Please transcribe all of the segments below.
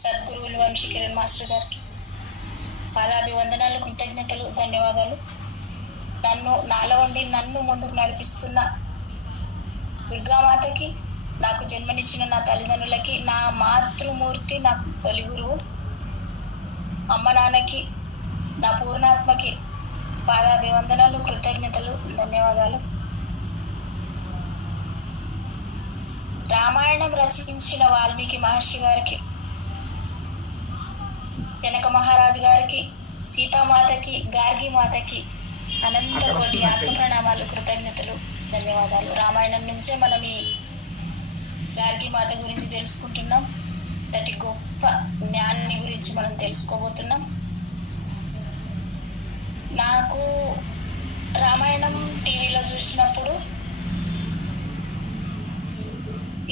సద్గురువులు Vamsi Kiran master గారికి పాదాభివందనాలు, కృతజ్ఞతలు, ధన్యవాదాలు. నాలో ఉండి నన్ను ముందుకు నడిపిస్తున్న దుర్గామాతకి, నాకు జన్మనిచ్చిన నా తల్లిదండ్రులకి, నా మాతృమూర్తి, నాకు తొలి గురువు అమ్మ నాన్నకి, నా పూర్ణాత్మకి పాదాభివందనాలు, కృతజ్ఞతలు, ధన్యవాదాలు. రామాయణం రచించిన వాల్మీకి మహర్షి గారికి, జనక మహారాజు గారికి, సీతామాతకి, గార్గి మాతకి అనంత కోటి ఆత్మ ప్రణామాలు, కృతజ్ఞతలు, ధన్యవాదాలు. రామాయణం నుంచే మనం ఈ గార్గి మాత గురించి తెలుసుకుంటున్నాం. దటి గొప్ప జ్ఞానాన్ని గురించి మనం తెలుసుకోబోతున్నాం. నాకు రామాయణం టీవీలో చూసినప్పుడు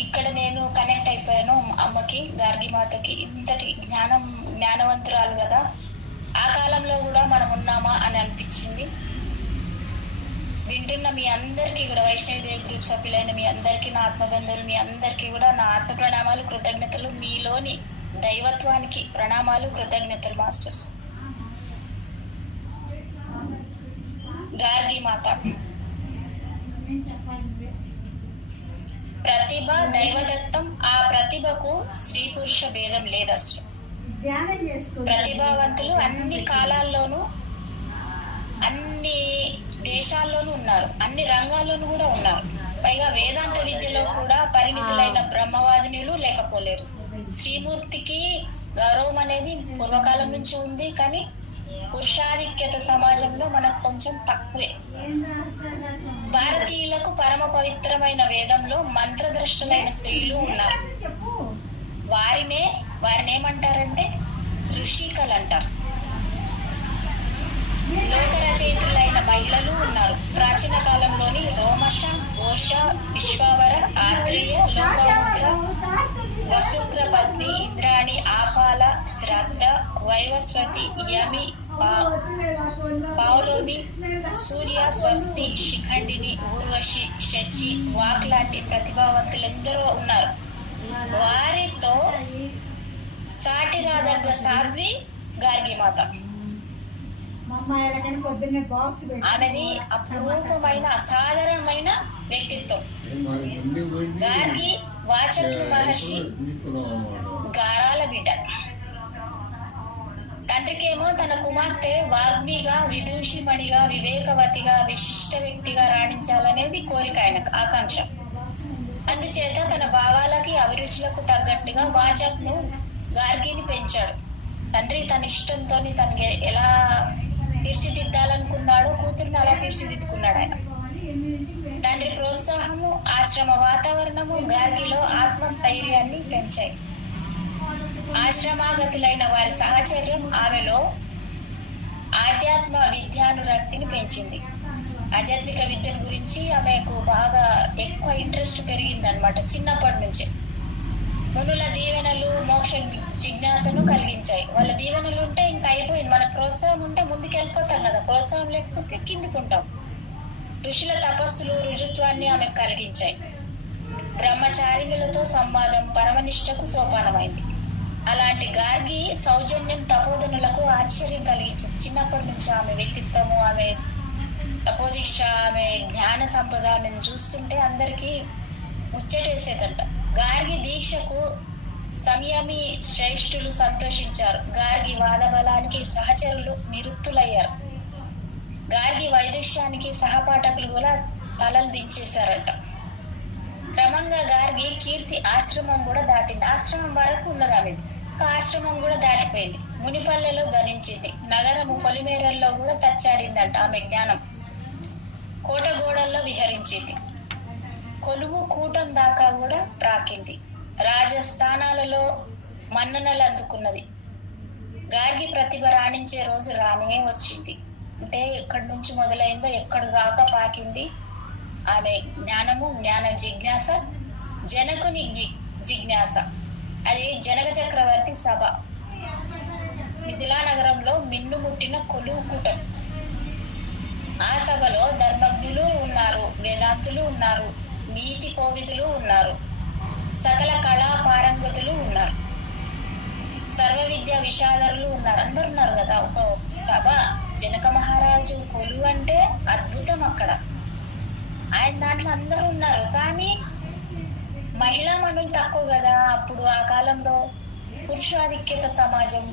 ఇక్కడ నేను కనెక్ట్ అయిపోయాను అమ్మకి, గార్గి మాతకి. ఇంతటి జ్ఞానవంతురాలు కదా, ఆ కాలంలో కూడా మనం ఉన్నామా అని అనిపించింది. వింటున్న మీ అందరికీ కూడా, వైష్ణవి దేవి గ్రూప్ సభ్యులైన మీ అందరికీ, నా ఆత్మబంధువులు మీ అందరికీ కూడా నా ఆత్మ ప్రణామాలు, కృతజ్ఞతలు. మీలోని దైవత్వానికి ప్రణామాలు, కృతజ్ఞతలు మాస్టర్స్. గార్గి మాత ప్రతిభ దైవదత్తం. ఆ ప్రతిభకు స్త్రీ పురుష భేదం లేదు అసలు. ప్రతిభావంతులు అన్ని కాలాల్లోనూ, అన్ని దేశాల్లోనూ ఉన్నారు, అన్ని రంగాల్లోనూ కూడా ఉన్నారు. పైగా వేదాంత విద్యలో కూడా పరిణితులైన బ్రహ్మవాదినులు లేకపోలేరు. శ్రీమూర్తికి గౌరవం అనేది పూర్వకాలం నుంచి ఉంది, కానీ పురుషాధిక్యత సమాజంలో మనకు కొంచెం తక్కువే. భారతీయులకు పరమ పవిత్రమైన వేదంలో మంత్రద్రష్టులైన స్త్రీలు ఉన్నారు. వారిని ఏమంటారంటే ఋషికలు అంటారు. లోక రచయిత్రులైన మహిళలు ఉన్నారు. ప్రాచీన కాలంలోని రోమశ, ఘోష, విశ్వావర, ఆత్రేయ, లోకముద్ర, వసుక్ర పత్ని, ఇంద్రాణి, ఆపాల, శ్రద్ధ, వైవస్వతి, యమి, పావులోమి, సూర్య, స్వస్తి, శిఖండిని, ఊర్వశి, శచి, వాక్ లాంటి ప్రతిభావంతులందరూ ఉన్నారు. వారితో సాటి రాదగ్గ సాధ్వి గార్గి మాత. ఆమెది అపురూపమైన అసాధారణమైన వ్యక్తిత్వం. గార్గి వాచకుడు మహర్షి గారాల బిడ్డ. తండ్రికేమో తన కుమార్తె వాగ్మిగా, విదూషిమణిగా, వివేకవతిగా, విశిష్ట వ్యక్తిగా రాణించాలనేది కోరిక, ఆయనకు ఆకాంక్ష. అందుచేత తన భావాలకి, అభిరుచులకు తగ్గట్టుగా వాచక్ను గార్గిని పెంచాడు. తండ్రి తన ఇష్టంతో తనకి ఎలా తీర్చిదిద్దాలనుకున్నాడో కూతుర్ని అలా తీర్చిదిద్దుకున్నాడు ఆయన. తండ్రి ప్రోత్సాహము, ఆశ్రమ వాతావరణము గార్గిలో ఆత్మస్థైర్యాన్ని పెంచాయి. ఆశ్రమాగతులైన వారి సహచర్యం ఆమెలో ఆధ్యాత్మ విద్యానురక్తిని పెంచింది. ఆధ్యాత్మిక విద్యను గురించి ఆమెకు బాగా ఎక్కువ ఇంట్రెస్ట్ పెరిగిందనమాట చిన్నప్పటి నుంచే. మునుల దీవెనలు మోక్ష జిజ్ఞాసను కలిగించాయి. వాళ్ళ దీవెనలు ఉంటే ఇంకా అయిపోయింది. మన ప్రోత్సాహం ఉంటే ముందుకు వెళ్ళిపోతాం కదా, ప్రోత్సాహం లేకపోతే కిందికుంటాం. ఋషుల తపస్సులు రుజుత్వాన్ని ఆమెకు కలిగించాయి. బ్రహ్మచారిణులతో సంవాదం పరమనిష్టకు సోపానమైంది. అలాంటి గార్గి సౌజన్యం తపోధనులకు ఆశ్చర్యం కలిగించింది. చిన్నప్పటి నుంచి ఆమె వ్యక్తిత్వము, ఆమె తపోదీక్ష, ఆమె జ్ఞాన సంపద ఆమెను చూస్తుంటే అందరికీ ముచ్చటేసేదంట. గార్గి దీక్షకు సంయమి శ్రేష్ఠులు సంతోషించారు. గార్గి వాదబలానికి సహచరులు నిరుక్తులయ్యారు. గార్గి వైదుష్యానికి సహపాఠకులు కూడా తలలు దించేశారంట. క్రమంగా గార్గి కీర్తి ఆశ్రమం కూడా దాటింది. ఆశ్రమం వరకు ఉన్నది ఆమెది, ఒక ఆశ్రమం కూడా దాటిపోయింది. మునిపల్లెలో ధరించింది. నగరము పొలిమేరల్లో కూడా తచ్చాడిందంట ఆమె జ్ఞానం. కోటగోడల్లో విహరించింది. కొలువు కూటం దాకా కూడా ప్రాకింది. రాజస్థానాలలో మన్ననలు అందుకున్నది. గార్గి ప్రతిభ రాణించే రోజు రానే వచ్చింది. అంటే ఎక్కడి నుంచి మొదలైందో ఎక్కడ దాకా పాకింది ఆమె జ్ఞానము, జ్ఞాన జిజ్ఞాస, జనకుని జిజ్ఞాస. అది జనక చక్రవర్తి సభ, మిథిలా నగరంలో మిన్నుముట్టిన కొలువు కూటం. ఆ సభలో ధర్మజ్ఞులు ఉన్నారు, వేదాంతులు ఉన్నారు, నీతి కోవిదులు ఉన్నారు, సకల కళా పారంగతులు ఉన్నారు. సర్వ విద్యా విషాదరులు ఉన్నారు, అందరు ఉన్నారు కదా. ఒక సభ, జనక మహారాజు కొలువు అంటే అద్భుతం అక్కడ. ఆయన దాంట్లో అందరూ ఉన్నారు. కానీ మహిళా మనులు తక్కువ కదా అప్పుడు. ఆ కాలంలో పురుషాధిక్యత సమాజం,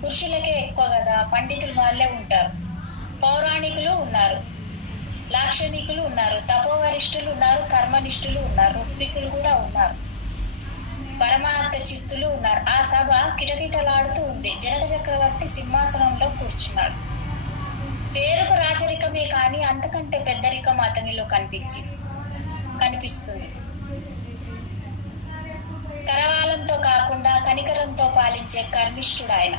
పురుషులకే ఎక్కువ కదా. పండితులు వాళ్ళే ఉంటారు, పౌరాణికులు ఉన్నారు, లాక్షణికులు ఉన్నారు, తపోవరిష్ఠులు ఉన్నారు, కర్మనిష్ఠులు ఉన్నారు, ఋత్వికులు కూడా ఉన్నారు, పరమార్థ చిత్తులు ఉన్నారు. ఆ సభ కిటకిటలాడుతూ ఉంది. జనక చక్రవర్తి సింహాసనంలో కూర్చున్నాడు. పేరుకు రాజరికమే కానీ అంతకంటే పెద్దరికం అతనిలో కనిపిస్తుంది. కరవాలంతో కాకుండా కనికరంతో పాలించే కర్మిష్ఠుడు ఆయన.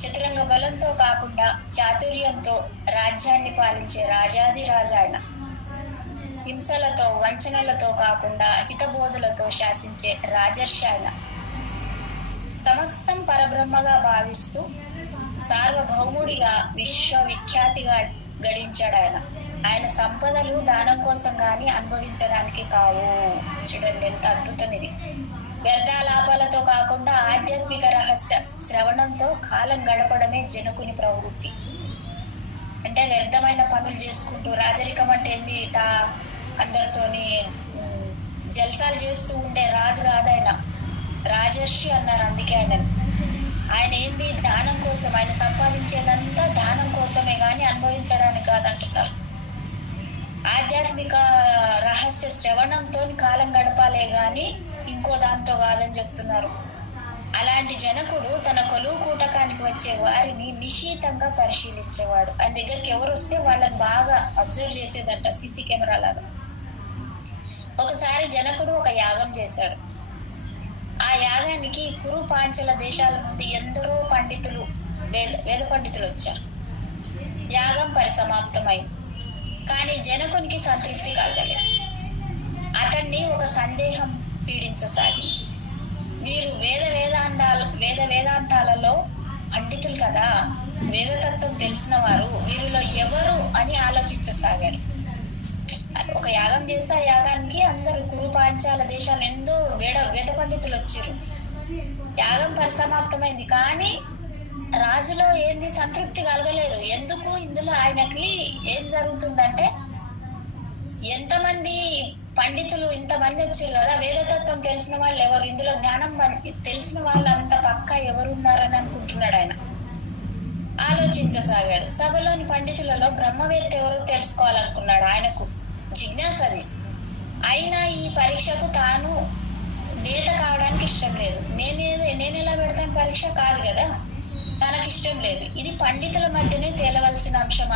చతురంగ బలంతో కాకుండా చాతుర్యంతో రాజ్యాన్ని పాలించే రాజాదిరాజు ఆయన. హింసలతో వంచనలతో కాకుండా హితబోధులతో శాసించే రాజర్షి ఆయన. సమస్తం పరబ్రహ్మగా భావిస్తూ సార్వభౌముడిగా విశ్వవిఖ్యాతిగా గడించాడు ఆయన. ఆయన సంపదలు దానం కోసం గాని అనుభవించడానికి కావు. చూడండి ఎంత అద్భుతం ఇది. వ్యర్థాలాపాలతో కాకుండా ఆధ్యాత్మిక రహస్య శ్రవణంతో కాలం గడపడమే జనకుని ప్రవృత్తి. అంటే వ్యర్థమైన పనులు చేసుకుంటూ, రాజరికం అంటే ఏంది, అందరితోని జల్సాలు చేస్తూ ఉండే రాజు కాదాయన, రాజర్షి అన్నారు. అందుకే ఆయన ఏంది, దానం కోసం. ఆయన సంపాదించేదంతా దానం కోసమే గాని అనుభవించడానికి కాదంటున్నారు. ఆధ్యాత్మిక రహస్య శ్రవణంతో కాలం గడపాలే గాని ఇంకో దాంతో కాదని చెప్తున్నారు. అలాంటి జనకుడు తన కొలువు కూటకానికి వచ్చే వారిని నిశీతంగా పరిశీలించేవాడు. ఆయన దగ్గరికి ఎవరు వస్తే వాళ్ళని బాగా అబ్జర్వ్ చేసేదంట, సీసీ కెమెరా లాగా. ఒకసారి జనకుడు ఒక యాగం చేశాడు. ఆ యాగానికి కురు పాంచల దేశాల నుండి ఎందరో పండితులు, వేద పండితులు వచ్చారు. యాగం పరిసమాప్తమైంది. కానీ జనకునికి సంతృప్తి కలగలేదు. అతన్ని ఒక సందేహం పీడించసాగింది. వీరు వేద వేదాంతాలలో పండితులు కదా, వేదతత్వం తెలిసిన వారు, వీరిలో ఎవరు అని ఆలోచించసాగాడు. ఒక యాగం చేస్తే ఆ యాగానికి అందరూ కురు పాంచాల దేశాలు ఎంతో వేద పండితులు వచ్చారు. యాగం పరిసమాప్తమైంది. కానీ రాజులో ఏంది సంతృప్తి కలగలేదు. ఎందుకు? ఇందులో ఆయనకి ఏం జరుగుతుందంటే, ఎంతమంది పండితులు ఇంతమంది వచ్చారు కదా, వేదతత్వం తెలిసిన వాళ్ళు ఎవరు, ఇందులో జ్ఞానం తెలిసిన వాళ్ళు అంత పక్కా ఎవరున్నారని అనుకుంటున్నాడు ఆయన. ఆలోచించసాగాడు. సభలోని పండితులలో బ్రహ్మవేత్త ఎవరో తెలుసుకోవాలనుకున్నాడు. ఆయనకు జిజ్ఞాస అది. అయినా ఈ పరీక్షకు తాను నేత కావడానికి ఇష్టం లేదు. నేనెలా పెడతాను పరీక్ష కాదు కదా, తనకి ఇష్టం లేదు. ఇది పండితుల మధ్యనే తేలవలసిన అంశం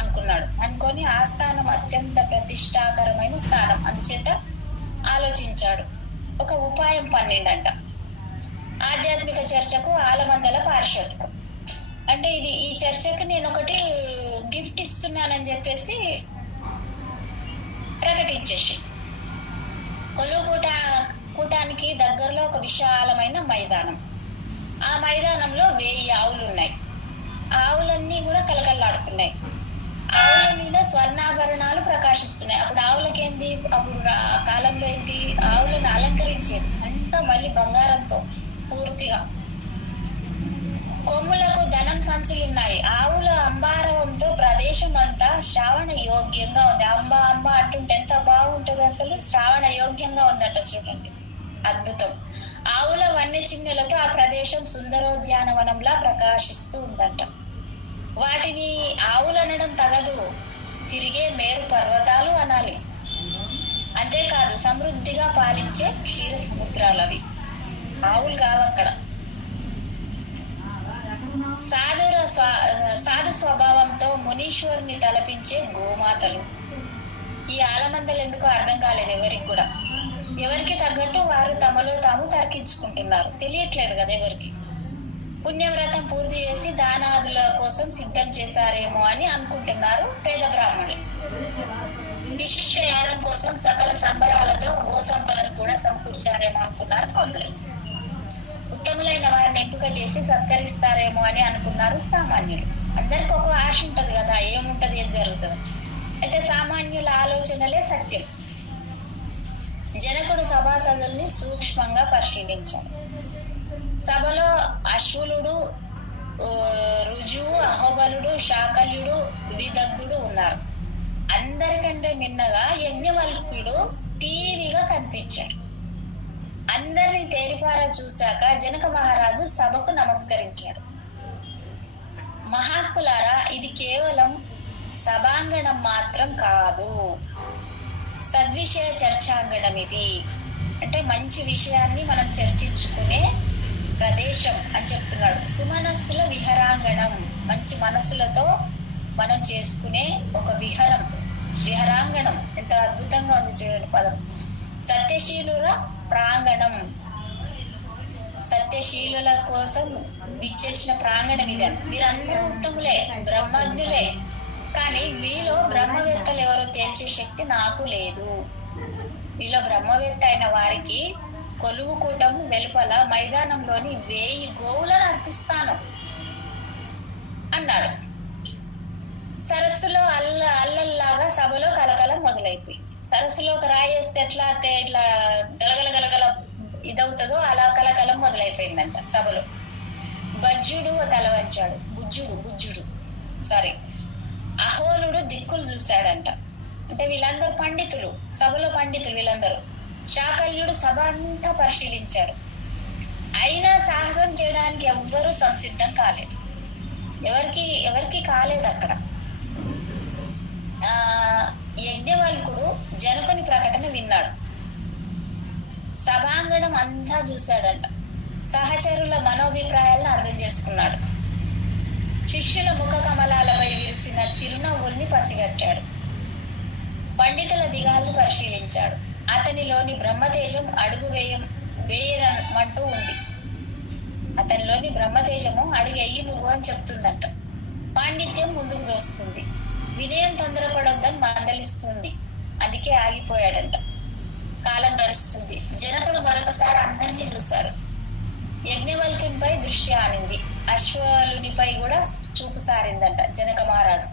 అనుకొని ఆ స్థానం అత్యంత ప్రతిష్టాకరమైన స్థానం. అందుచేత ఆలోచించాడు. ఒక ఉపాయం పన్నిండంట. ఆధ్యాత్మిక చర్చకు ఆలమందల పారిషత్కం. అంటే ఈ చర్చకు నేను ఒకటి గిఫ్ట్ ఇస్తున్నానని చెప్పేసి ప్రకటించేసి, కొలువు కూటానికి దగ్గరలో ఒక విశాలమైన మైదానం. ఆ మైదానంలో 1000 ఆవులు ఉన్నాయి. ఆవులన్నీ కూడా కలకల్లాడుతున్నాయి. ఆవుల మీద స్వర్ణాభరణాలు ప్రకాశిస్తున్నాయి. అప్పుడు ఆవులకేంది, అప్పుడు కాలంలో ఏంటి, ఆవులను అలంకరించేది అంతా మళ్ళీ బంగారంతో పూర్తిగా. కొమ్ములకు ధనం సంచులున్నాయి. ఆవుల అంబారవంతో ప్రదేశం అంతా శ్రావణ యోగ్యంగా ఉంది. అంబ అంటుంటే ఎంత బాగుంటది అసలు, శ్రావణ యోగ్యంగా ఉందట. చూడండి అద్భుతం. ఆవుల వన్య చిహ్నులతో ఆ ప్రదేశం సుందరోద్యానవనంలా ప్రకాశిస్తూ ఉందంట. వాటిని ఆవులు అనడం తగదు, తిరిగే మేరు పర్వతాలు అనాలి. అంతేకాదు సమృద్ధిగా పాలించే క్షీర సముద్రాలు అవి. ఆవులు కావక్కడ. సాధు స్వభావంతో మునీశ్వరుని తలపించే గోమాతలు. ఈ ఆలమందలు ఎందుకో అర్థం కాలేదు ఎవరికి కూడా. ఎవరికి తగ్గట్టు వారు తమలో తాము తర్కించుకుంటున్నారు. తెలియట్లేదు కదా ఎవరికి. పుణ్యవ్రతం పూర్తి చేసి దానాదుల కోసం సిద్ధం చేశారేమో అని అనుకుంటున్నారు పేద బ్రాహ్మణులు. విశిష్ట యాగం కోసం సకల సంబరాలతో గో సంపదను కూడా సమకూర్చారేమో అనుకున్నారు కొందరు. ఉత్తములైన వారిని ఎంపిక చేసి సత్కరిస్తారేమో అని అనుకున్నారు సామాన్యులు. అందరికి ఒక ఆశ ఉంటది కదా, ఏముంటది, ఏం జరుగుతుంది. అయితే సామాన్యుల ఆలోచనలే సత్యం. జనకుడు సభాసదుల్ని సూక్ష్మంగా పరిశీలించాడు. సభలో అశ్వులుడు, రుజువు, అహోబలుడు, శాకల్యుడు, విదగ్ధుడు ఉన్నారు. అందరికంటే మిన్నగా యజ్ఞవల్క్యుడు టీవీగా కనిపించాడు. అందరిని తేరిపారా చూశాక జనక మహారాజు సభకు నమస్కరించాడు. మహాత్ములారా, ఇది కేవలం సభాంగణం మాత్రం కాదు, సద్విషయ చర్చాంగణం. ఇది అంటే మంచి విషయాన్ని మనం చర్చించుకునే ప్రదేశం అని చెప్తున్నాడు. సుమనస్సుల విహరాంగణం, మంచి మనస్సులతో మనం చేసుకునే ఒక విహరాంగణం. ఎంత అద్భుతంగా ఉంది చూడండి పదం. సత్యశీలుల ప్రాంగణం, సత్యశీలుల కోసం విచ్చేసిన ప్రాంగణం ఇది. మీరందరూ ఉత్తములే, బ్రహ్మజ్ఞులే, కానీ మీలో బ్రహ్మవేత్తలు ఎవరో తేల్చే శక్తి నాకు లేదు. మీలో బ్రహ్మవేత్త అయిన వారికి కొలువు కూటం వెలుపల మైదానంలోని 1000 గోవులను అర్పిస్తాను అన్నాడు. సరస్సులో అల్లల్లాగా సభలో కలకలం మొదలైపోయింది. సరస్సులో ఒక రాయేస్తే ఎట్లా ఇట్లా గలగల గలగల ఇదవుతుందో అలా కలకలం మొదలైపోయిందంట సభలో. బజ్జుడు తల వంచాడు. బుజ్జుడు సారీ అహోలుడు దిక్కులు చూశాడంట. అంటే వీళ్ళందరూ పండితులు, సభలో పండితులు వీళ్ళందరూ. శాకల్యుడు సభ అంతా పరిశీలించాడు. అయినా సాహసం చేయడానికి ఎవ్వరూ సంసిద్ధం కాలేదు. ఎవరికి కాలేదు అక్కడ. యజ్ఞవల్కుడు జనకుని ప్రకటన విన్నాడు. సభాంగణం అంతా చూశాడంట. సహచరుల మనోభిప్రాయాలను అర్థం చేసుకున్నాడు. శిష్యుల ముఖ కమలాలపై విరిసిన చిరునవ్వుల్ని పసిగట్టాడు. పండితుల దిగాలను పరిశీలించాడు. అతనిలోని బ్రహ్మతేజం అడుగు వేయమంటూ ఉంది. అతనిలోని బ్రహ్మతేజము అడుగెయ్యి నువ్వు అని చెప్తుందంట. పాండిత్యం ముందుకు దోస్తుంది. వినయం తొందరపడొద్దని మందలిస్తుంది. అందుకే ఆగిపోయాడంట. కాలం గడుస్తుంది. జనకుడు మరొకసారి అందరినీ చూశాడు. యజ్ఞవల్కునిపై దృష్టి ఆనింది. అశ్వలునిపై కూడా చూపు సారిందంట జనక మహారాజు.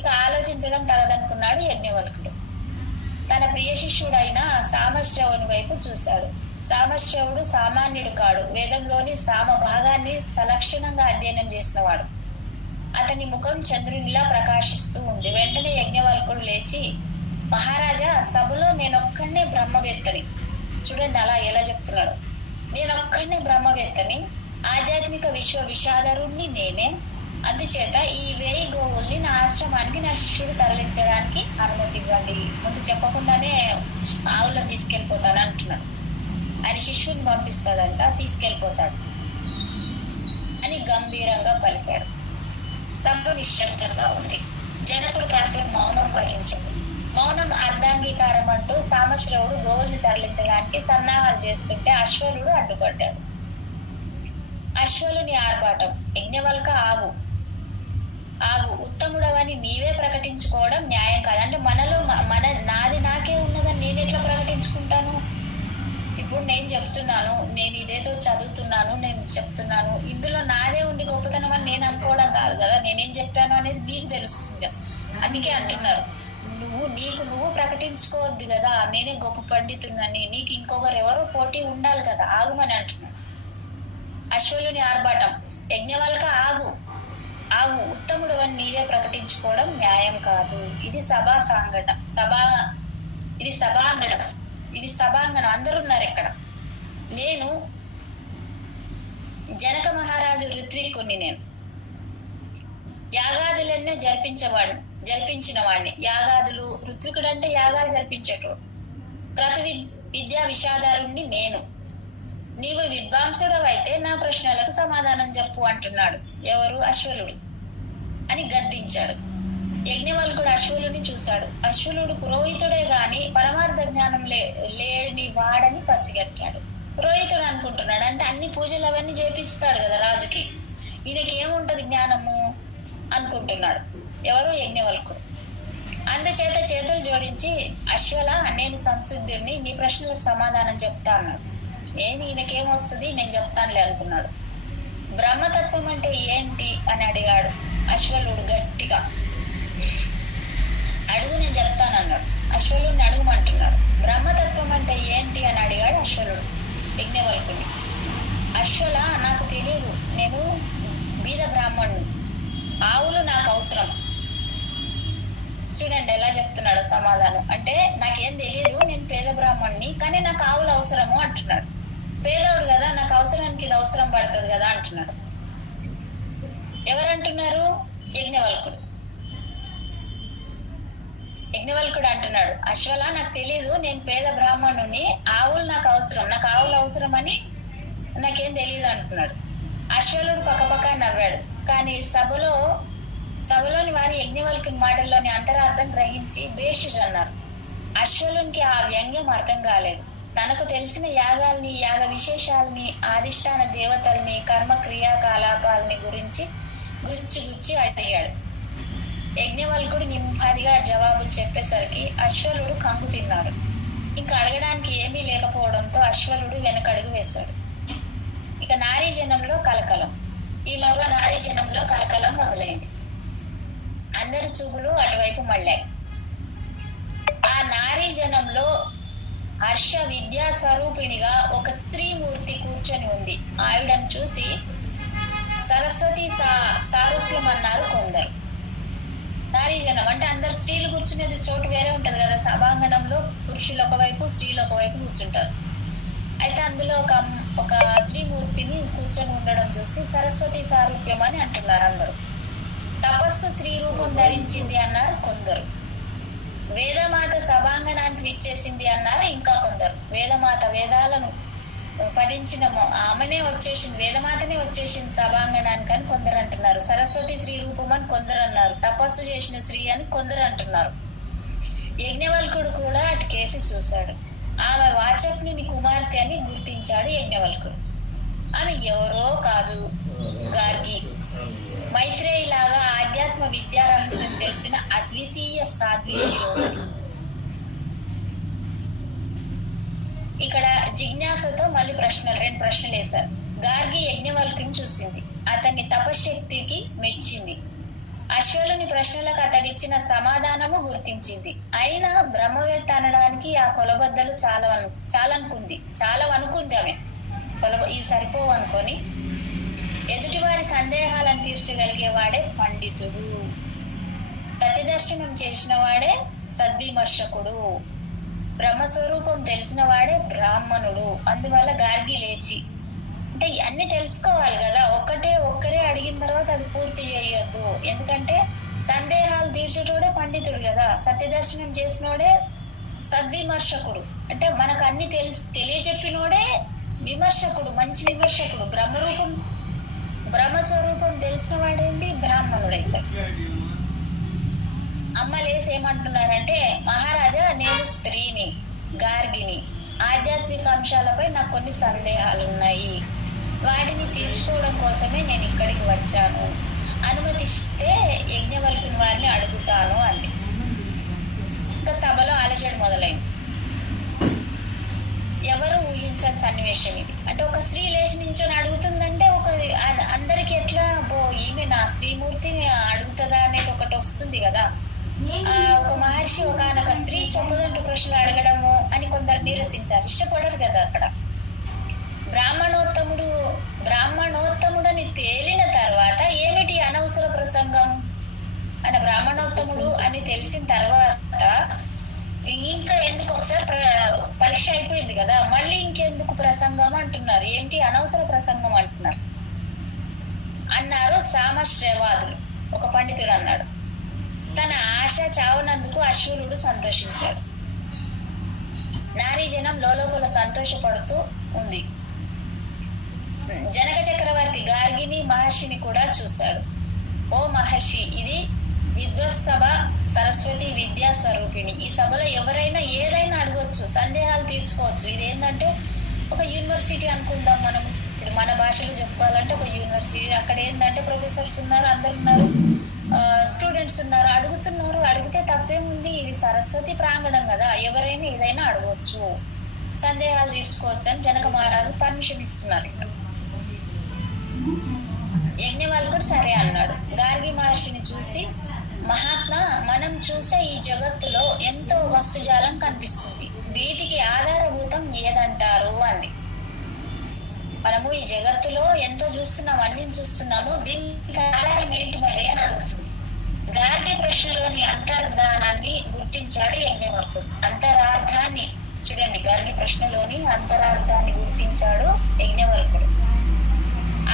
ఇక ఆలోచించడం తగదనుకున్నాడు యజ్ఞవల్కుడు. తన ప్రియ శిష్యుడైన సామశ్రవుని వైపు చూశాడు. సామశ్రవుడు సామాన్యుడు కాడు. వేదంలోని సామ భాగాన్ని సలక్షణంగా అధ్యయనం చేసినవాడు. అతని ముఖం చంద్రునిలా ప్రకాశిస్తూ ఉంది. వెంటనే యజ్ఞవల్కుడు లేచి, మహారాజా, సభలో నేనొక్కడే బ్రహ్మవేత్తని. చూడండి అలా ఎలా చెప్తున్నాడు. నేనొక్కడే బ్రహ్మవేత్తని, ఆధ్యాత్మిక విశ్వ విషాదరుణ్ణి నేనే. అందుచేత ఈ 1000 గోవుల్ని నా ఆశ్రమానికి నా శిష్యుడు తరలించడానికి అనుమతి ఇవ్వండి. ముందు చెప్పకుండానే ఆవులను తీసుకెళ్లిపోతాను అంటున్నాడు. ఆయన శిష్యుని పంపిస్తాడంట, తీసుకెళ్లిపోతాడు అని గంభీరంగా పలికాడు. సభ నిశ్శబ్దంగా ఉంది. జనకుడు కాసేపు మౌనం వహించాడు. మౌనం అర్ధాంగీకారం అంటూ సామశ్రవుడు గోవుల్ని తరలించడానికి సన్నాహాలు చేస్తుంటే అశ్వలుడు అడ్డుపడ్డాడు. అశ్వలుని ఆర్భాటం. యజ్ఞవల్క ఆగు, ఉత్తముడవని నీవే ప్రకటించుకోవడం న్యాయం కాదు. అంటే మనలో నాది నాకే ఉన్నదని నేను ఎట్లా ప్రకటించుకుంటాను? ఇప్పుడు నేను చెప్తున్నాను, నేను ఇదేదో చదువుతున్నాను, నేను చెప్తున్నాను, ఇందులో నాదే ఉంది గొప్పతనం అని నేను అనుకోవడం కాదు కదా. నేనేం చెప్పాను అనేది నీకు తెలుస్తుంది. అందుకే అంటున్నారు, నువ్వు ప్రకటించుకోవద్దు కదా, నేనే గొప్ప పండితున్నని, నీకు ఇంకొకరు ఎవరో పోటీ ఉండాలి కదా, ఆగుమని అంటున్నాడు. అశ్వలుని ఆర్భాటం. యజ్ఞవల్క ఆగు, ఉత్తముడు అని నీవే ప్రకటించుకోవడం న్యాయం కాదు. ఇది సభాంగణం. అందరూ ఉన్నారు ఇక్కడ. నేను జనక మహారాజు ఋత్వికుని. నేను యాగాదులెన్నో జరిపించిన వాడిని. యాగాదులు, ఋత్వికుడు అంటే యాగాలు జరిపించేటోడు. క్రతు విద్యా విషాదారుణ్ణి నేను. నీవు విద్వాంసుడవైతే నా ప్రశ్నలకు సమాధానం చెప్పు అంటున్నాడు. ఎవరు? అశ్వలుడు అని గద్దించాడు. యజ్ఞవల్కుడు అశ్వలుని చూశాడు. అశ్వలుడు పురోహితుడే గాని పరమార్థ జ్ఞానం లేని వాడని పసిగట్టాడు. పురోహితుడు అనుకుంటున్నాడు, అంటే అన్ని పూజలు అవన్నీ చేపిస్తాడు కదా రాజుకి, ఈయనకేముంటది జ్ఞానము అనుకుంటున్నాడు. ఎవరు? యజ్ఞవల్కుడు. అందుచేత చేతులు జోడించి, అశ్వల, నేను సంసిద్ధుడిని, నీ ప్రశ్నలకు సమాధానం చెప్తా అన్నాడు. ఏది ఈయనకేమొస్తుంది, నేను చెప్తానులే అనుకున్నాడు. బ్రహ్మతత్వం అంటే ఏంటి అని అడిగాడు అశ్వలుడు గట్టిగా. అడుగు, నేను చెప్తానన్నాడు. అశ్వలుడిని అడుగుమంటున్నాడు. బ్రహ్మతత్వం అంటే ఏంటి అని అడిగాడు అశ్వలుడు యజ్ఞవల్కుని. అశ్వల నాకు తెలియదు, నేను బీద బ్రాహ్మణుడు, ఆవులు నాకు అవసరం. చూడండి ఎలా చెప్తున్నాడు సమాధానం. అంటే నాకేం తెలియదు, నేను పేద బ్రాహ్మణ్ణి, కానీ నాకు ఆవులు అవసరము అంటున్నాడు. పేదోడు కదా, నాకు అవసరానికి ఇది అవసరం పడుతుంది కదా అంటున్నాడు. ఎవరంటున్నారు? యజ్ఞవల్కుడు. యజ్ఞవల్కుడు అంటున్నాడు, అశ్వల నాకు తెలియదు, నేను పేద బ్రాహ్మణుని, ఆవులు నాకు అవసరం, నాకు ఆవులు అవసరం అని నాకేం తెలియదు అంటున్నాడు. అశ్వలుడు పక్కపక్క నవ్వాడు. కానీ సభలోని వారి యజ్ఞవల్కుని మాటల్లోని అంతరార్థం గ్రహించి బేషిష్ అన్నారు. అశ్వలునికి ఆ వ్యంగ్యం అర్థం కాలేదు. తనకు తెలిసిన యాగాల్ని, యాగ విశేషాలని, ఆదిష్టాన దేవతల్ని, కర్మ క్రియాకలాపాలని గురించి గుచ్చి అడిగాడు. యజ్ఞవల్కుడు నింపాదిగా జవాబులు చెప్పేసరికి అశ్వలుడు కంగు తిన్నాడు. ఇంకా అడగడానికి ఏమీ లేకపోవడంతో అశ్వలుడు వెనకడుగు వేశాడు. ఇక నారీ జనంలో కలకలం. ఈలోగా నారీ జనంలో కలకలం మొదలైంది. అందరి చూపులు అటువైపు మళ్ళాయి. ఆ నారీ జనంలో హర్ష విద్యా స్వరూపిణిగా ఒక స్త్రీ మూర్తి కూర్చొని ఉంది. ఆవిడను చూసి సరస్వతి సారూప్యం అన్నారు కొందరు. నారీ జనం అంటే అందరు స్త్రీలు కూర్చునేది చోటు వేరే ఉంటది కదా, సభాంగణంలో పురుషులు ఒకవైపు, స్త్రీలు ఒకవైపు కూర్చుంటారు. అయితే అందులో ఒక శ్రీమూర్తిని కూర్చొని ఉండడం చూసి సరస్వతి సారూప్యం అని అంటున్నారు అందరూ. తపస్సు స్త్రీ రూపం ధరించింది అన్నారు కొందరు. వేదమాత సభాంగణానికి విచ్చేసింది అన్నారు ఇంకా కొందరు. వేదమాత వేదాలను పఠించిన ఆమెనే వచ్చేసింది, వేదమాతనే వచ్చేసింది సభాంగణానికి అని కొందరు అంటున్నారు. సరస్వతి శ్రీ రూపం అని కొందరు అన్నారు. తపస్సు చేసిన స్త్రీ అని కొందరు అంటున్నారు. యజ్ఞవల్కుడు కూడా అటు కేసి చూశాడు. ఆమె వాచక్ని కుమార్తె అని గుర్తించాడు యజ్ఞవల్కుడు. ఆమె ఎవరో కాదు, గార్గి. మైత్రేయిలాగా ఆధ్యాత్మ విద్యా రహస్యం తెలిసిన అద్వితీయ సాధ్వి శిరోమణి. ఇక్కడ జిజ్ఞాసతో మళ్ళీ రెండు ప్రశ్నలు వేశారు. గార్గి యజ్ఞవల్కుని చూసింది, అతని తపశక్తికి మెచ్చింది. అశ్వలుని ప్రశ్నలకు అతడిచ్చిన సమాధానము గుర్తించింది. అయినా బ్రహ్మవేత్త అనడానికి ఆ కొలబద్దలు చాలవనుకుంది ఆమె. ఈ సరిపోవు అనుకొని ఎదుటివారి సందేహాలను తీర్చగలిగేవాడే పండితుడు, సత్యదర్శనం చేసిన వాడే సద్విమర్శకుడు, బ్రహ్మస్వరూపం తెలిసిన వాడే బ్రాహ్మణుడు. అందువల్ల గార్గి లేచి, అంటే అన్ని తెలుసుకోవాలి కదా, ఒక్కరే అడిగిన తర్వాత అది పూర్తి చేయొద్దు. ఎందుకంటే సందేహాలు తీర్చేటోడే పండితుడు కదా, సత్యదర్శనం చేసినోడే సద్విమర్శకుడు. అంటే మనకు అన్ని తెలియజెప్పినోడే విమర్శకుడు, మంచి విమర్శకుడు. బ్రహ్మస్వరూపం తెలిసిన వాడేంది బ్రాహ్మణుడైతాడు. అమ్మ లేసి ఏమంటున్నారంటే, మహారాజా, నేను స్త్రీని, గార్గిని. ఆధ్యాత్మిక అంశాలపై నాకు కొన్ని సందేహాలు ఉన్నాయి. వాటిని తీర్చుకోవడం కోసమే నేను ఇక్కడికి వచ్చాను. అనుమతిస్తే యజ్ఞవల్కుని వారిని అడుగుతాను అంది. ఇంకా సభలో అలజడి మొదలైంది. ఎవరు ఊహించని సన్నివేశం ఇది. అంటే ఒక స్త్రీ లేచి నించొని అడుగుతుందంటే అందరికి ఎట్లా ఈమె నా శ్రీమూర్తిని అడుగుతుందా అనేది ఒకటి వస్తుంది కదా. ఒక మహర్షి ఒకనొక స్త్రీ చెప్పదంటూ ప్రశ్నలు అడగడము అని కొందరు నిరసించారు, ఇష్టపడరు కదా. అక్కడ బ్రాహ్మణోత్తముడని తేలిన తర్వాత ఏమిటి అనవసర ప్రసంగం అని, బ్రాహ్మణోత్తముడు అని తెలిసిన తర్వాత ఇంకా ఎందుకు, ఒకసారి పరీక్ష అయిపోయింది కదా, మళ్ళీ ఇంకెందుకు ప్రసంగం అంటున్నారు. ఏంటి అనవసర ప్రసంగం అంటున్నారు అన్నారు సామశ్రవాదులు. ఒక పండితుడు అన్నాడు, తన ఆశ చావనందుకు అశ్వలుడు సంతోషించాడు. నారీ జనం లోపల సంతోషపడుతూ ఉంది. జనక చక్రవర్తి గార్గిని మహర్షిని కూడా చూశాడు. ఓ మహర్షి, ఇది విద్వత్సభ, సరస్వతి విద్యా స్వరూపిణి. ఈ సభలో ఎవరైనా ఏదైనా అడగొచ్చు, సందేహాలు తీర్చుకోవచ్చు. ఇదేంటంటే ఒక యూనివర్సిటీ అనుకుందాం మనం. ఇప్పుడు మన భాషలో చెప్పుకోవాలంటే ఒక యూనివర్సిటీ. అక్కడ ఏంటంటే ప్రొఫెసర్స్ ఉన్నారు, అందరు ఉన్నారు, స్టూడెంట్స్ ఉన్నారు, అడుగుతున్నారు. అడిగితే తప్పేముంది, ఇది సరస్వతి ప్రాంగణం కదా, ఎవరైనా ఏదైనా అడగవచ్చు, సందేహాలు తీర్చుకోవచ్చు అని జనక మహారాజు పర్మిషన్ ఇస్తున్నారు. ఇక్కడ యజ్ఞవల్కుడు సరే అన్నాడు. గార్గి మహర్షిని చూసి, మహాత్మా, మనం చూసే ఈ జగత్తులో ఎంతో వస్తుజాలం కనిపిస్తుంది. వీటికి ఆధారభూతం ఏదంటారు అంది. మనము ఈ జగత్తులో ఎంతో చూస్తున్నాం, అన్ని చూస్తున్నాము, దీనికి ఆధారం ఏంటి మరి అని అడుగుతుంది. గార్గి ప్రశ్నలోని అంతర్ధానాన్ని గుర్తించాడు యజ్ఞవల్కుడు. అంతరార్థాన్ని చూడండి, గార్గి ప్రశ్నలోని అంతరార్థాన్ని గుర్తించాడు యజ్ఞవల్కుడు.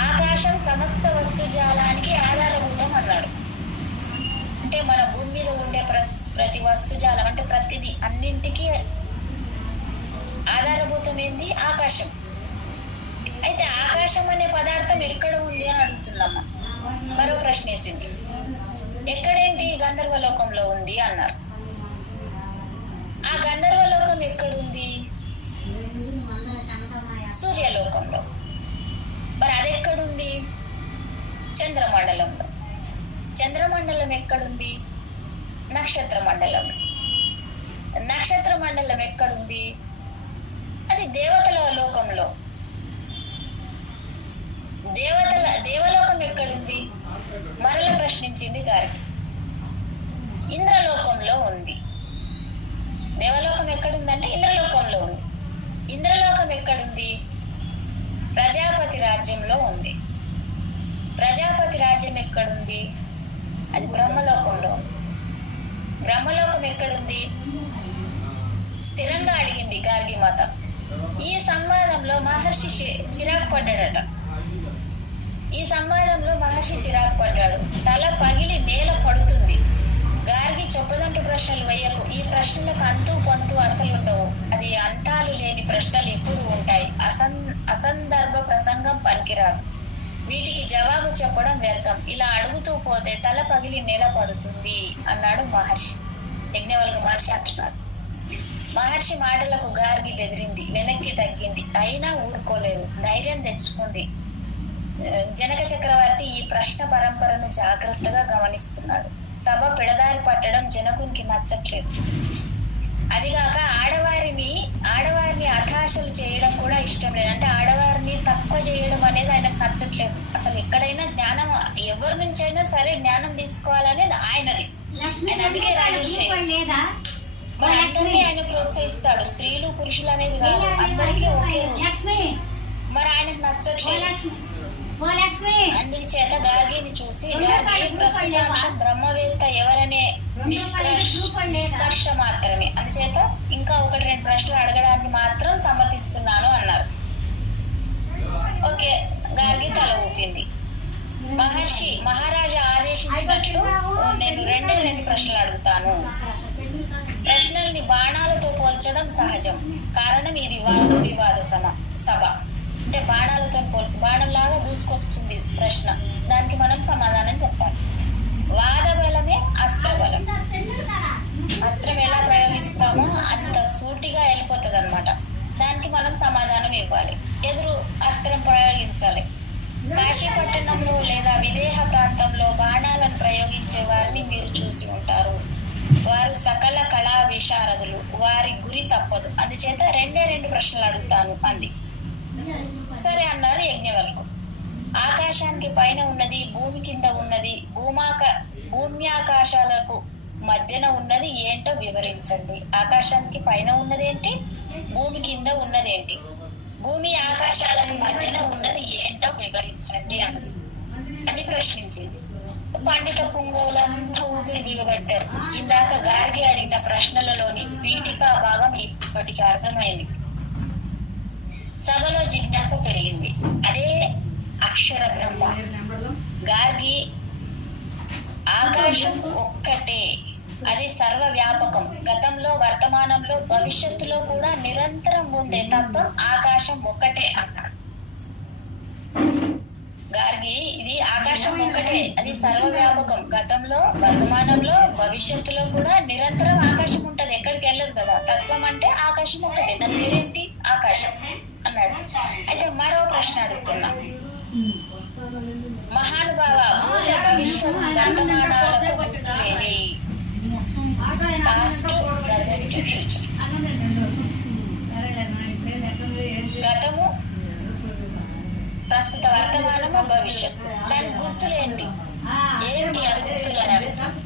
ఆకాశం సమస్త వస్తుజాలానికి ఆధారభూతం అన్నాడు. అంటే మన భూమి మీద ఉండే ప్రతి వస్తుజాలం అంటే ప్రతిదీ, అన్నింటికి ఆధారభూతం ఏంది? ఆకాశం. అయితే ఆకాశం అనే పదార్థం ఎక్కడ ఉంది అని అడుగుతుందమ్మా. మరో ప్రశ్న వేసింది, ఎక్కడేంటి? గంధర్వలోకంలో ఉంది అన్నారు. ఆ గంధర్వలోకం ఎక్కడుంది? సూర్యలోకంలో. మరి అది ఎక్కడుంది? చంద్రమండలంలో. చంద్రమండలం ఎక్కడుంది? నక్షత్ర మండలంలో. నక్షత్ర మండలం ఎక్కడుంది? అది దేవతల లోకంలో. దేవలోకం ఎక్కడుంది? మరల ప్రశ్నించింది గారికి. ఇంద్రలోకంలో ఉంది. దేవలోకం ఎక్కడుందంటే ఇంద్రలోకంలో ఉంది. ఇంద్రలోకం ఎక్కడుంది? ప్రజాపతి రాజ్యంలో ఉంది. ప్రజాపతి రాజ్యం ఎక్కడుంది? అది బ్రహ్మలోకంలో ఉంది. బ్రహ్మలోకం ఎక్కడుంది? స్థిరంగా అడిగింది గార్గి మాత. ఈ సంవాదంలో మహర్షి చిరాకు పడ్డాడట. ఈ సంవాదంలో మహర్షి చిరాకు పడ్డాడు. తల పగిలి నేల పడుతుంది. గార్గి చొప్పదంటు ప్రశ్నలు వేయకు, ఈ ప్రశ్నలకు అంతు పొంతు అసలు ఉండవు, అది అంతాలు లేని ప్రశ్నలు ఎప్పుడు ఉంటాయి, అసందర్భ ప్రసంగం పనికిరాదు, వీటికి జవాబు చెప్పడం వ్యర్థం, ఇలా అడుగుతూ పోతే తల పగిలి నేల పడుతుంది అన్నాడు మహర్షి. యజ్ఞవల్క మహర్షి అంటున్నారు. మహర్షి మాటలకు గార్గి బెదిరింది, వెనక్కి తగ్గింది. అయినా ఊరుకోలేదు, ధైర్యం తెచ్చుకుంది. జనక చక్రవర్తి ఈ ప్రశ్న పరంపరను జాగ్రత్తగా గమనిస్తున్నాడు. సభ పెడదారి పట్టడం జనకునికి నచ్చట్లేదు. అదిగాక ఆడవారిని హతాశలు చేయడం కూడా ఇష్టం లేదు. అంటే ఆడవారిని తక్కువ చేయడం అనేది ఆయనకు నచ్చట్లేదు. అసలు ఎక్కడైనా జ్ఞానం ఎవరి నుంచి అయినా సరే జ్ఞానం తీసుకోవాలనేది ఆయనది. ఆయన అందుకే రాజర్షి. మరి అందరినీ ఆయన ప్రోత్సహిస్తాడు. స్త్రీలు పురుషులు అనేది కాదు, అందరికీ ఒకే. మరి ఆయనకు నచ్చట్లేదు. అందుచేత గార్గిని చూసి, గార్గి ప్రస్తుతాంశం బ్రహ్మవేత్త ఎవరనే నిష్కర్ష మాత్రమే, అందుచేత ఇంకా 1-2 ప్రశ్నలు అడగడానికి మాత్రం సమ్మతిస్తున్నాను అన్నారు. ఓకే, గార్గి తల ఊపింది. మహారాజా ఆదేశించినట్లు నేను 2 ప్రశ్నలు అడుగుతాను. ప్రశ్నల్ని బాణాలతో పోల్చడం సహజం, కారణం ఇది వివాద సభ. అంటే బాణాలతో పోల్చి బాణంలాగా దూసుకొస్తుంది ప్రశ్న, దానికి మనం సమాధానం చెప్పాలి. వాదబలమే అస్త్రబలం. అస్త్రం ఎలా ప్రయోగిస్తామో అంత సూటిగా వెళ్ళిపోతుంది అన్నమాట. దానికి మనం సమాధానం ఇవ్వాలి, ఎదురు అస్త్రం ప్రయోగించాలి. కాశీ పట్టణంలో లేదా విదేహ ప్రాంతంలో బాణాలను ప్రయోగించే వారిని మీరు చూసి ఉంటారు. వారు సకల కళా విశారదులు, వారి గురి తప్పదు. అందుచేత 2 ప్రశ్నలు అడుగుతాను అంది. సరే అన్నారు యజ్ఞవల్కుడు. ఆకాశానికి పైన ఉన్నది, భూమి కింద ఉన్నది, భూమ్యాకాశాలకు మధ్యన ఉన్నది ఏంటో వివరించండి. ఆకాశానికి పైన ఉన్నదేంటి, భూమి కింద ఉన్నదేంటి, భూమి ఆకాశాలకు మధ్యన ఉన్నది ఏంటో వివరించండి అని ప్రశ్నించింది. పండిత పుంగవులంతా ఊపిరి బిగబట్టారు. ఇందాక గార్గి అడిగిన ప్రశ్నలలోని పీఠికా భాగం ఇప్పటికి అర్థమైంది. సభలో జిజ్ఞాస పెరిగింది. అదే అక్షర బ్రహ్మ. గార్గి, ఆకాశం ఒక్కటే, అది సర్వవ్యాపకం. గతంలో, వర్తమానంలో, భవిష్యత్తులో కూడా నిరంతరం ఉండే తత్వం ఆకాశం ఒక్కటే అన్నాడు గార్గి. ఇది ఆకాశం ఒక్కటే, అది సర్వవ్యాపకం. గతంలో, వర్తమానంలో, భవిష్యత్తులో కూడా నిరంతరం ఆకాశం ఉంటది, ఎక్కడికి వెళ్ళదు కదా. తత్వం అంటే ఆకాశం ఒక్కటే, దాని పేరేంటి? ఆకాశం అన్నాడు. అయితే మరో ప్రశ్న అడుగుతున్నా. మహానుభావ, భూత భవిష్యత్ వర్తమానాలకు గుర్తులేవి? Past, present, future. గతము, ప్రస్తుత వర్తమానము, భవిష్యత్తు. దాని గుర్తులేంటి? ఏంటి అది గుర్తులు అని అడుగుతుంది.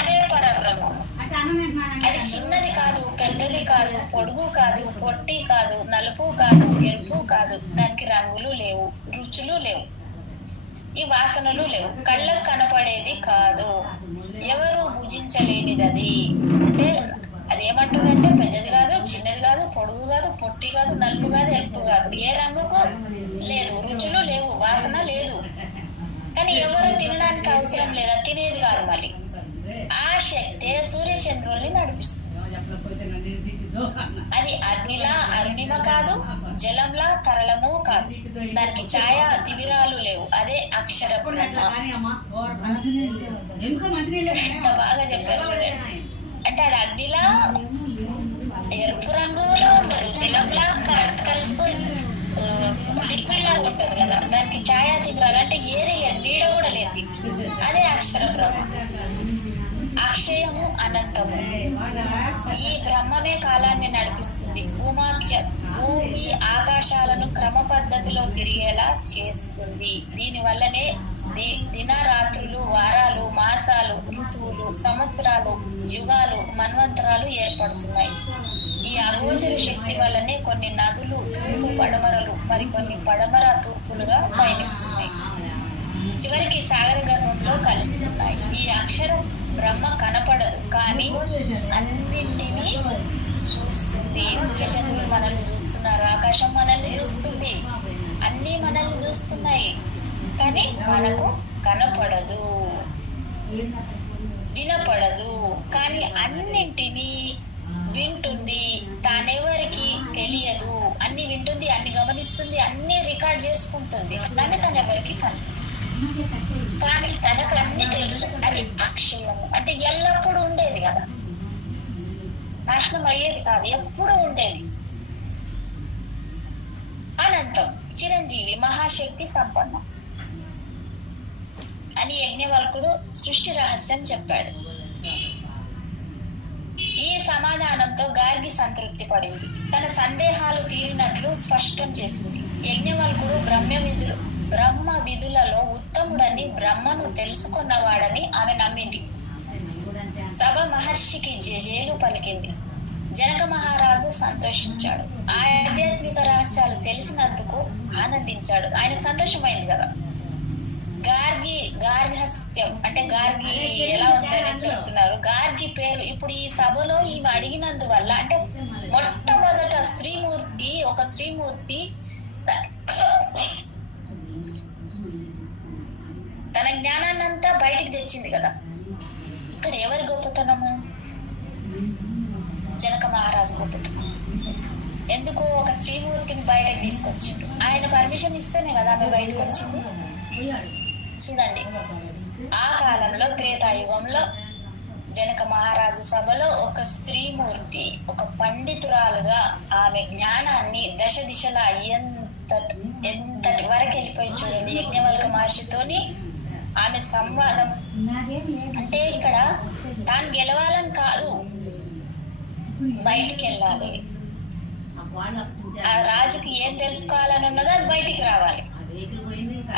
అదే పరబ్రహ్మము. అది చిన్నది కాదు, పెద్దది కాదు, పొడుగు కాదు, పొట్టి కాదు, నలుపు కాదు, ఎరుపు కాదు. దానికి రంగులు లేవు, రుచులు లేవు, ఈ వాసనలు లేవు, కళ్ళకు కనపడేది కాదు, ఎవరు భుజించలేనిది. అది అంటే అదేమంటారంటే పెద్దది కాదు, చిన్నది కాదు, పొడుగు కాదు, పొట్టి కాదు, నలుపు కాదు, ఎరుపు కాదు, ఏ రంగుకు లేదు, రుచులు లేవు, వాసన లేదు. కానీ ఎవరు తినడానికి అవసరం లేదా, తినేది కాదు. మళ్ళీ ఆ శక్తే సూర్యచంద్రుల్ని నడిపిస్తుంది. అది అగ్నిలా అరుణిమ కాదు, జలంలా తరళము కాదు, దానికి ఛాయ తిమిరాలు లేవు, అదే అక్షర బ్రహ్మ. ఎంత బాగా చెప్పారు చూడండి. అంటే అది అగ్నిలా ఎరుపు రంగులో ఉండదు, జలంలా కలిసిపోయి లిక్విడ్ లాగా ఉంటది కదా, దానికి ఛాయా తిమిరాలు అంటే ఏది లేదు, నీడ కూడా లేదు, అదే అక్షర బ్రహ్మ. అక్షయము అనంతము. ఈ బ్రహ్మమే కాలాన్ని నడిపిస్తుంది. భూమి ఆకాశాలను క్రమ పద్ధతిలో తిరిగేలా చేస్తుంది. దీని వల్లనే దినరాత్రులు, వారాలు, మాసాలు, ఋతువులు, సంవత్సరాలు, యుగాలు, మన్వంతరాలు ఏర్పడుతున్నాయి. ఈ అగోచర శక్తి వల్లనే కొన్ని నదులు తూర్పు పడమరలు, మరికొన్ని పడమర తూర్పులుగా పయనిస్తున్నాయి, చివరికి సాగర గర్భంలో కలుస్తున్నాయి. ఈ అక్షర బ్రహ్మ కనపడదు, కానీ అన్నింటినీ చూస్తుంది. సూర్యచంద్రులు మనల్ని చూస్తున్నారు, ఆకాశం మనల్ని చూస్తుంది, అన్ని మనల్ని చూస్తున్నాయి, కానీ మనకు కనపడదు, వినపడదు. కానీ అన్నింటినీ వింటుంది, తానెవరికి తెలియదు. అన్ని వింటుంది, అన్ని గమనిస్తుంది, అన్ని రికార్డ్ చేసుకుంటుంది, కానీ తనెవరికి కనపడదు. కానీ తనకు అన్ని తెలుసు. అది అక్షయము అంటే ఎల్లప్పుడూ ఉండేది కదా, నాశనం అయ్యేది కాదు, ఎప్పుడు ఉండేది. అనంతం, చిరంజీవి, మహాశక్తి సంపన్నం అని యజ్ఞవల్కుడు సృష్టి రహస్యం చెప్పాడు. ఈ సమాధానంతో గార్గి సంతృప్తి పడింది. తన సందేహాలు తీరినట్లు స్పష్టం చేసింది. యజ్ఞవల్కుడు బ్రహ్మ విధులలో ఉత్తముడని, బ్రహ్మను తెలుసుకున్నవాడని ఆమె నమ్మింది. సభ మహర్షికి జేజేలు పలికింది. జనక మహారాజు సంతోషించాడు. ఆధ్యాత్మిక రహస్యాలు తెలిసినందుకు ఆనందించాడు. ఆయనకు సంతోషమైంది కదా. గార్హస్థ్యం అంటే గార్గి ఎలా ఉందని చెప్తున్నారు. గార్గి పేరు ఇప్పుడు ఈ సభలో ఈమె అడిగినందువల్ల, అంటే మొట్టమొదట ఒక స్త్రీమూర్తి తన జ్ఞానాన్నంతా బయటికి తెచ్చింది కదా. ఇక్కడ ఎవరి గొప్పతనము? జనక మహారాజు గొప్పతనం. ఎందుకు? ఒక స్త్రీమూర్తిని బయటకు తీసుకొచ్చిండు. ఆయన పర్మిషన్ ఇస్తేనే కదా ఆమె బయటకు వచ్చింది. చూడండి, ఆ కాలంలో త్రేతాయుగంలో జనక మహారాజు సభలో ఒక స్త్రీమూర్తి, ఒక పండితురాలుగా ఆమె జ్ఞానాన్ని దశ దిశలా ఎంతటి వరకు వెళ్ళిపోయి చూడండి. యజ్ఞవల్క మహర్షితోని ఆమె సంవాదం అంటే ఇక్కడ తాను గెలవాలని కాదు, బయటికి వెళ్ళాలి. ఆ రాజుకి ఏం తెలుసుకోవాలని ఉన్నదో అది బయటికి రావాలి,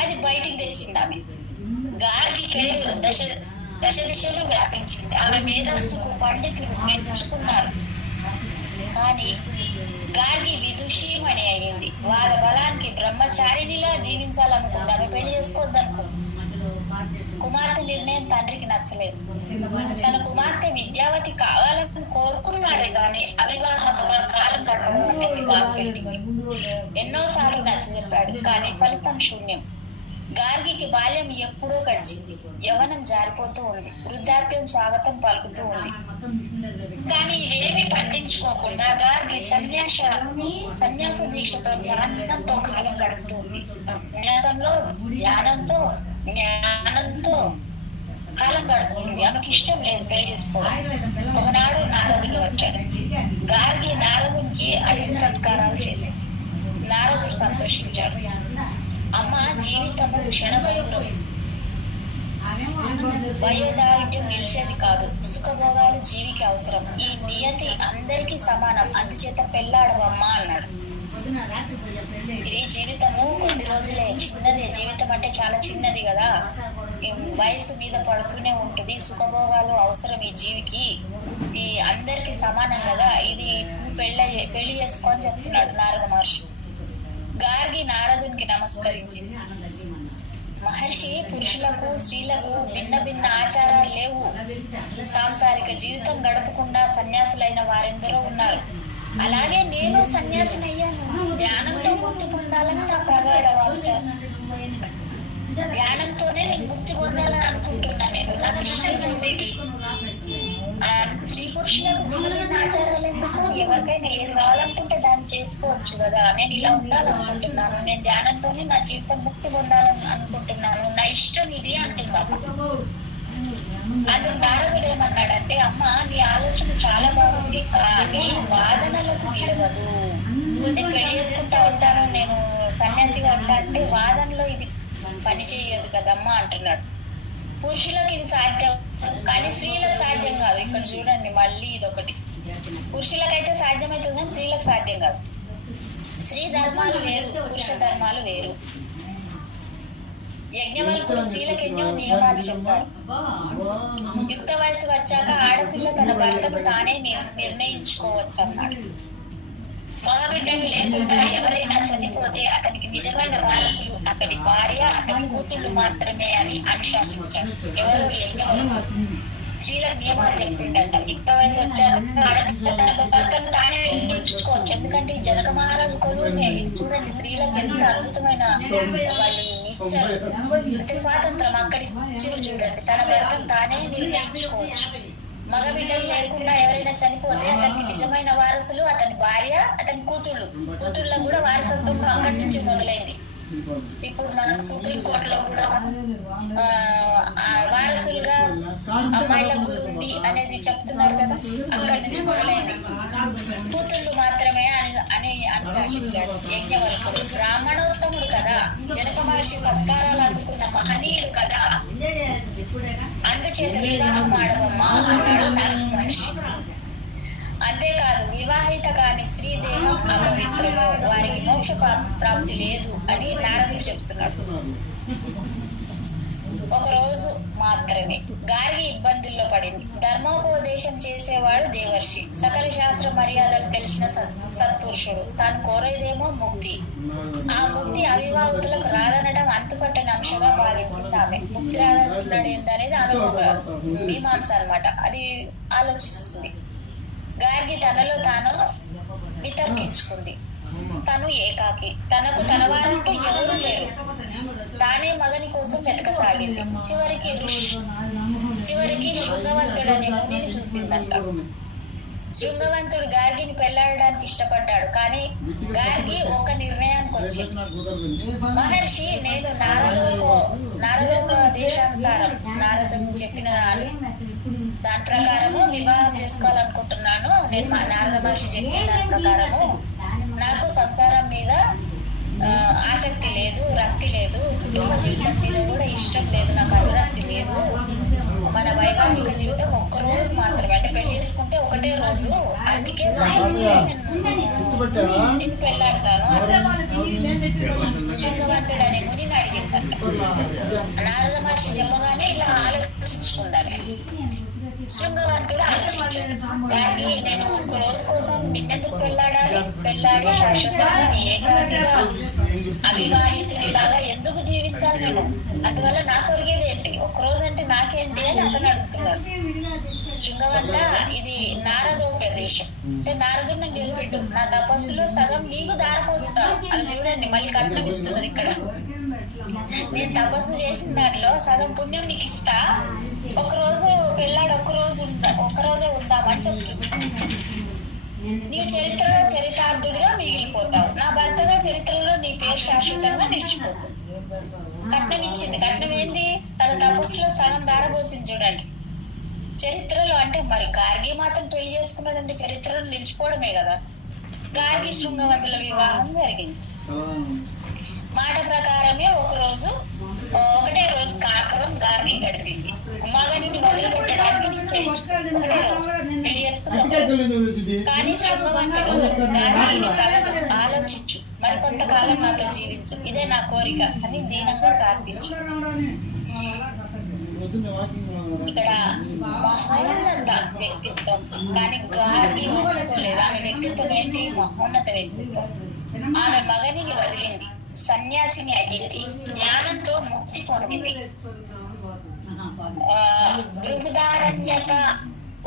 అది బయటికి తెచ్చింది ఆమె. గార్గి పేరు దశ దిశలు వ్యాపించింది. ఆమె మేధస్సుకు పండితులు మెచ్చుకున్నారు. కానీ గార్గి విదుషీమణి అయింది. వాద బలానికి బ్రహ్మచారినిలా జీవించాలనుకుంది. ఆమె పెళ్లి చేసుకోవద్దనుకుంది. కుమార్తె నిర్ణయం తండ్రికి నచ్చలేదు. తన కుమార్తె విద్యావతి కావాలని కోరుకున్నాడే గాని అవివాహతగా కాలం గడపడం అతనికి బాగుపెట్టింది. ఎన్నోసార్లు నచ్చ చెప్పాడు, కానీ ఫలితం శూన్యం. గార్గికి బాల్యం ఎప్పుడూ గడిచింది. యవ్వనం జారిపోతూ ఉంది. వృద్ధాప్యం స్వాగతం పలుకుతూ ఉంది. కానీ ఇవేమీ పట్టించుకోకుండా గార్గి సన్యాస దీక్షతో జ్ఞానంతో కాలం గడుపుతుంది. జ్ఞానంతో కాలం గడుపుతుంది. ఆమెకి ఇష్టం లేదు పెళ్లి చేసుకోవడం. ఒకనాడు నారదుడు వచ్చాడు. గార్గి నారదునికి అన్ని సత్కారాలు చేసింది. నారదుడు సంతోషించాడు. అమ్మ, జీవితము క్షణభంగురం, వయోదారిద్ర్యం నిలిచేది కాదు. సుఖభోగాలు జీవికి అవసరం. ఈ నియతి అందరికీ సమానం, అందుచేత పెళ్ళాడవమ్మా అన్నాడు. ఇది జీవితము కొద్ది రోజులే, చిన్నదే. జీవితం అంటే చాలా చిన్నది కదా. వయసు మీద పడుతూనే ఉంటుంది. సుఖభోగాలు అవసరం ఈ జీవికి, ఈ అందరికి సమానం కదా, ఇది పెళ్లి చేసుకొని చెప్తున్నాడు నారద మహర్షి. గార్గి నారదునికి నమస్కరించింది. మహర్షి, పురుషులకు స్త్రీలకు భిన్న భిన్న ఆచారాలు లేవు. సాంసారిక జీవితం గడపకుండా సన్యాసులైన వారెందరో ఉన్నారు. అలాగే నేను సన్యాసినయ్యాను. ధ్యానంతో ముక్తి పొందాలని నా ప్రగాఢ వాంఛ. ధ్యానంతోనే నేను ముక్తి పొందాలని అనుకుంటున్నా. నేను నాకు ఇష్టం ఉంది. స్త్రీ పురుషులకు భిన్న ఆచారాలు ఎందుకు? ఎవరికైనా ఏది కావాలనుకుంటే దాన్ని చేసుకోవచ్చు కదా. నేను ఇలా ఉండాలనుకుంటున్నాను, నేను ధ్యానంతోనే నా జీవితం ముక్తి పొందాలని అనుకుంటున్నాను, నా ఇష్టం ఇది అంటున్నాను. అది నారదుడు ఏమన్నాడంటే, అమ్మ నీ ఆలోచన చాలా బాగుంది, కానీ వాదనలకు నిలవదు. నేను పెళ్లి చేసుకుంటా ఉంటాను, నేను సన్యాసిగా ఉంటా అంటే వాదనలో ఇది పని చేయదు కదమ్మా అంటున్నాడు. పురుషులకు ఇది సాధ్యం, కానీ స్త్రీలకు సాధ్యం కాదు. ఇక్కడ చూడండి మళ్ళీ ఇదొకటి. పురుషులకైతే సాధ్యమవుతుంది కానీ స్త్రీలకు సాధ్యం కాదు. స్త్రీ ధర్మాలు వేరు, పురుష ధర్మాలు వేరు. యజ్ఞవల్కుడు స్త్రీలకు ఎన్నో నియమాలు చెప్పారు. యుక్త వయసు వచ్చాక ఆడపిల్ల తన భర్తను తానే నిర్ణయించుకోవచ్చు అన్నాడు. మగబిడ్డలు లేకుండా ఎవరైనా చనిపోతే అతనికి నిజమైన వారసులు అతని భార్య, అతని కూతుళ్ళు మాత్రమే అని అనుశాసించాడు. ఎవరు? యజ్ఞవల్కుడు. స్త్రీలకు నియమాలు చెప్పిండట. యుక్త వయసు వచ్చాక ఆడపిల్ల తన భర్తను తానే నిర్ణయించుకోవచ్చు. ఎందుకంటే ఈ జనక మహారాజు కొలువునే ఇది చూడండి. స్త్రీలకు ఎంత అద్భుతమైన వాళ్ళు ఇచ్చారు అంటే స్వాతంత్రం అక్కడి చూడండి. తన భర్తను తానే నిర్ణయించుకోవచ్చు. మగబిడ్డలు లేకుండా ఎవరైనా చనిపోతే అతనికి నిజమైన వారసులు అతని భార్య, అతని కూతుళ్ళకు కూడా వారసత్వం అక్కడి నుంచి మొదలైంది. ఇప్పుడు మనకు సుప్రీంకోర్టులో కూడా వారసులుగా అమ్మాయిలకు కూడా ఉంది అనేది చెప్తున్నారు కదా, అక్కడి నుంచి మొదలైంది. కూతుళ్ళు మాత్రమే అని అనుశాసించాడు యజ్ఞవల్కుడు. బ్రాహ్మణోత్తముడు కదా, జనక మహర్షి సత్కారాలు అందుకున్న మహనీయుడు కదా, అందుచేత వివాహం ఆడవమ్మా అన్నాడు నారద మహర్షి. అంతేకాదు, వివాహిత కాని స్త్రీ దేహం అపవిత్రము, వారికి మోక్ష ప్రాప్తి లేదు అని నారదుడు చెప్తున్నాడు. ఒక రోజు మాత్రమే గార్గి ఇబ్బందుల్లో పడింది. ధర్మోపదేశం చేసేవాడు దేవర్షి, సకల శాస్త్ర మర్యాదలు తెలిసిన సత్పురుషుడు. తాను కోరేదేమో ముక్తి. ఆ ముక్తి అవివాహితులకు రాదనడం అంతుపట్టని అంశంగా భావించింది ఆమె. ముక్తి రాదనడేందనేది ఆమెకు ఒక మీమాంస అన్నమాట. అది ఆలోచిస్తుంది. గార్గి తనలో తాను వితర్కించుకుంది. తను ఏకాకి, తనకు తన వారంటూ ఎవరు లేరు. తానే మగని కోసం వెతకసాగింది. చివరికి శృంగవంతుడనే మునిని చూసిందంట. శృంగవంతుడు గార్గిని పెళ్లాడడానికి ఇష్టపడ్డాడు. కానీ గార్గి ఒక నిర్ణయానికి వచ్చింది. మహర్షి, నేను నారదోపదేశానుసారం, నారదుని చెప్పిన దాని ప్రకారము వివాహం చేసుకోవాలనుకుంటున్నాను. నేను నారద మహర్షి చెప్పిన దాని ప్రకారము నాకు సంసారం మీద ఆసక్తి లేదు, రక్తి లేదు, కుటుంబ జీవితం మీద కూడా ఇష్టం లేదు, నాకు అనురక్తి లేదు. మన వైవాహిక జీవితం ఒక్క రోజు మాత్రమే, అంటే పెళ్లి చేసుకుంటే ఒకటే రోజు, అందుకే సమ్మతిస్తే నేను పెళ్లాడతాను శృంగవంతుడు అనే మునిని అడిగిందంట. నారద మహర్షి చెప్పగానే ఇలా ఆలోచించుకుందామే. శృంగవంతుడు ఆలోచించాడు. కానీ నేను ఒక్క రోజు కోసం నిన్నెందుకు పెళ్లాడి శాశ్వతంగా ఏకాకిగా అవివాహితుడిలాగా ఎందుకు జీవించాలి నేను? అందువల్ల నాకు ఒరిగేది ఏంటి? ఒక్క రోజు అంటే నాకేంటి అని అతను అడుగుతున్నాడు. శృంగవంత, ఇది నారదోపదేశం అంటే నారదుడు నాకు చెప్పిండు, నా తపస్సులో సగం నీకు దారిపోస్తాను. అది చూడండి మళ్ళీ కట్నం ఇస్తున్నది ఇక్కడ. నేను తపస్సు చేసిన దానిలో సగం పుణ్యం నీకు ఇస్తా, ఒకరోజు పెళ్ళాడు, ఒక్కరోజే ఉందామని చెప్తుంది. నీవు చరిత్రలో చరితార్థుడిగా మిగిలిపోతావు, నా భర్తగా చరిత్రలో నీ పేరు శాశ్వతంగా నిలిచిపోతుంది. కట్నం ఇచ్చింది. కట్నం ఏంది? తన తపస్సులో సగం దారబోసింది చూడండి. చరిత్రలో అంటే మరి గార్గి మాత్రం పెళ్లి చేసుకున్నాడంటే చరిత్రలో నిలిచిపోవడమే కదా. గార్గి శృంగవంతుల వివాహం జరిగింది. మాట ప్రకారమే ఒకటే రోజు కాపురం గార్గి గడిపింది. మగనిని మొదలు పెట్టడానికి కానీ శృంగవంతుడు గార్గిని తగదు, ఆలోచించు, మరికొంతకాలం నాతో జీవించు, ఇదే నా కోరిక అని దీనంగా ప్రార్థించు. ఇక్కడ మహోన్నత వ్యక్తిత్వం, కానీ గార్గి ఒప్పుకోలేదు. ఆమె వ్యక్తిత్వం ఏంటి? మహోన్నత వ్యక్తిత్వం. ఆమె మగనిని వదిలింది, సన్యాసిని అయ్యింది, జ్ఞానంతో ముక్తి పొందింది. బృహదారణ్యక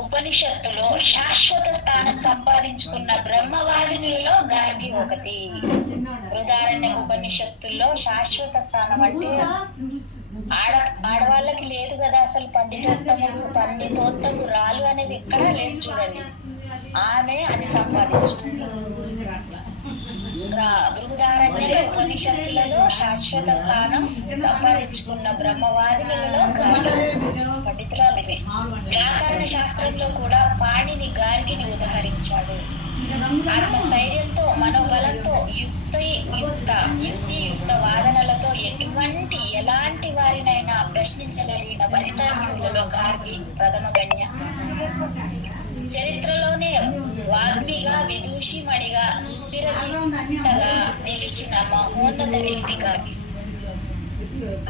ఉపనిషత్తులో శాశ్వత స్థానం సంపాదించుకున్న బ్రహ్మవాదినులలో గార్గి ఒకటి. బృహదారణ్యక ఉపనిషత్తుల్లో శాశ్వత స్థానం అంటే ఆడవాళ్ళకి లేదు కదా అసలు. పండితోత్తమురాలు అనేది ఎక్కడా లేదు చూడండి. ఆమె అది సంపాదించుకుంది. బృహదారణ్యక ఉపనిషత్తులలో శాశ్వత స్థానం సంపాదించుకున్న బ్రహ్మవాదినులలో గార్గి పండితురాలు. వ్యాకరణ శాస్త్రంలో కూడా పాణిని గార్గిని ఉదహరించాడు. ఆత్మస్థైర్యంతో, మనోబలంతో, యుక్తియుక్త వాదనలతో ఎలాంటి వారినైనా ప్రశ్నించగలిగిన వనితామణులలో గార్గి ప్రథమ గణ్య. చరిత్రలోనే వాగ్మిగా, విదూషిమణిగా, స్థిరచిత్తగా నిలిచిన మహోన్నత వ్యక్తి గార్గి.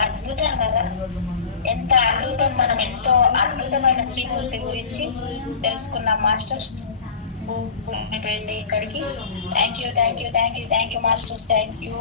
అద్భుతం కదా, ఎంత అద్భుతం. మనం ఎంతో అద్భుతమైన శ్రీమూర్తి గురించి తెలుసుకున్నాం మాస్టర్స్. ఇక్కడికి thank you masters. Thank you.